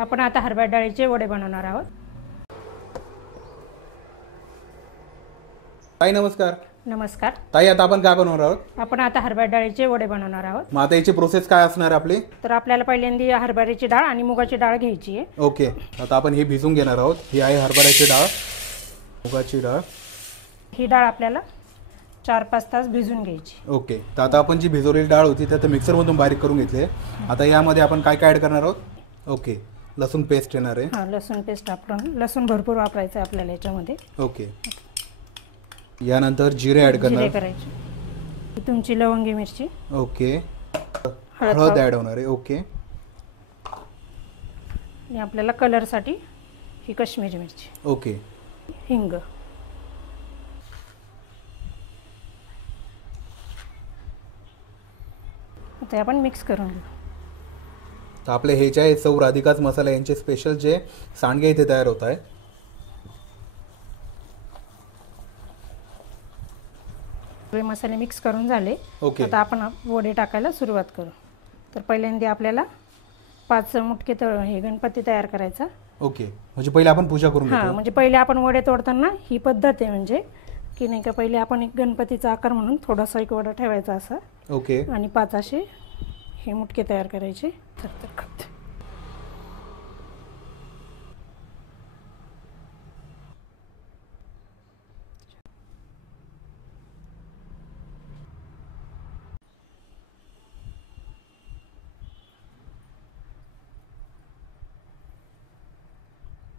आपण आता हरभरा डाळीचे वडे बनवणार आहोत। ताई नमस्कार। नमस्कार ताई, आता आपण काय बनवणार आहोत? आपण आता हरभरा डाळीचे वडे बनवणार आहोत। मग आता याची प्रोसेस काय असणार आपली? तर आपल्याला पहिल्यांदा हरभऱ्याची डाळ आणि मुगाची डाळ घ्यायची आहे। ओके, आता आपण हे भिजवून घेणार आहोत। ही आहे हरभऱ्याची डाळ, मुगाची डाळ। ही डाळ आपल्याला 4-5 तास भिजवून घ्यायची। ओके, तर आता आपण जी भिजवलेली डाळ होती ते मिक्सरमधून बारीक करून घेतली आहे। आता यामध्ये आपण काय काय ॲड करणार आहोत? ओके, लसूण पेस्ट येणार आहे। हां, लसूण पेस्ट आपण लसूण भरपूर वापरायचं आहे आपल्याला याच्यामध्ये। ओके, यानंतर जिरे ॲड करणार। जिरे करायचे। तुमची लवंगी मिरची। ओके, हळद ॲड होणार आहे। ओके, आणि आपल्याला कलरसाठी ही काश्मीरी मिरची। ओके, हिंग। आता आपण मिक्स करून घेऊ। तर आपले हे जे आहे सौ राधिकाच मसाला यांचे स्पेशल जे सांडगे इथे तयार होत आहे। सगळे मसाले मिक्स करून झाले। ओके, आता आपण वडे टाकायला सुरुवात करू। तर पहिल्यांदा आपल्याला 5 मुटके हे गणपती तयार करायचा। ओके, म्हणजे पहिले आपण पूजा करून हां, घेतो। म्हणजे पहिले आपण वडे तोडताना ही पद्धत आहे, म्हणजे की नाही का, पहिले आपण एक गणपतीचा आकार म्हणून थोडासा एक वडा ठेवायचा असा। ओके, आणि 5 असे हे मुटके तयार करायचे।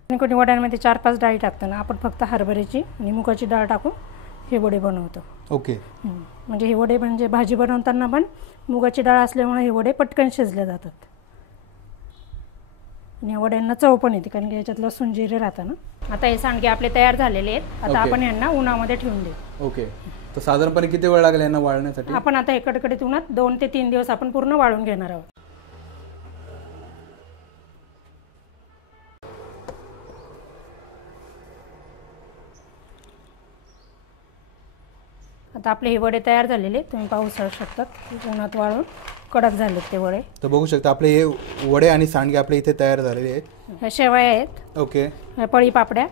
तर कोणी वड्यांमध्ये 4-5 डाळी टाकताना आपण फक्त हरभऱ्याची आणि मुगाची डाळ टाकून हे वडे बनवतो। ओके, म्हणजे हे वडे म्हणजे भाजी बनवताना पण मुगाची डाळ असल्यामुळे हे वडे पटकन शिजले जातात आणि वड्यांना चव पण येते, कारण की याच्यात लसूण जिरे राहतात ना। आता हे सांडगे आपले तयार झालेले आहेत। आता आपण यांना उन्हामध्ये ठेवून देऊ। ओके, तर साधारणपणे किती वेळ लागेल यांना वाळण्यासाठी? आपण आता हे कडकडीत उन्हात 2 ते 3 दिवस आपण पूर्ण वाळून घेणार आहोत। आता आपले हे वडे तयार झालेले तुम्ही पाहू शकता, उन्हात वाळून कडक झालेत ते वडे। तर बघू शकता आपले हे वडे आणि सांडगे आपले इथे तयार झालेले आहेत। ह्या शेवया आहेत। ओके, पळी पापड्या,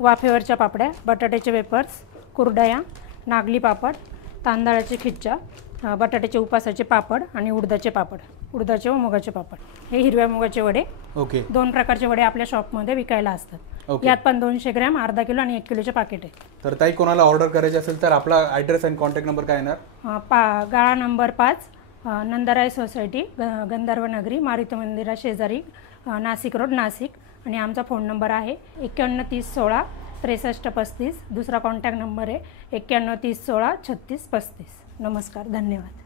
वाफेवरच्या पापड्या, बटाट्याचे वेफर्स, कुरडया, नागली पापड, तांदळाची खिच्चा, बटाट्याचे उपासाचे पापड आणि उडदाचे पापड, उडदाचे व मुगाचे पापड। हे हिरव्या मुगाचे वडे। ओके, 2 प्रकारचे वडे आपल्या शॉपमध्ये विकायला असतात। यात पण 200 ग्रॅम, अर्धा किलो आणि 1 किलोचे पाकिट आहे। तर ताई, कोणाला ऑर्डर करायची असेल तर आपला ॲड्रेस आणि कॉन्टॅक्ट नंबर काय येणार? गाळा नंबर 5, नंदराय सोसायटी, गंधर्व नगरी, मारुती मंदिरा शेजारी, नाशिक रोड, नाशिक। आणि आमचा फोन नंबर आहे 91 30 16 63 35। दुसरा कॉन्टॅक्ट नंबर आहे 91 30 16 36 35। नमस्कार, धन्यवाद।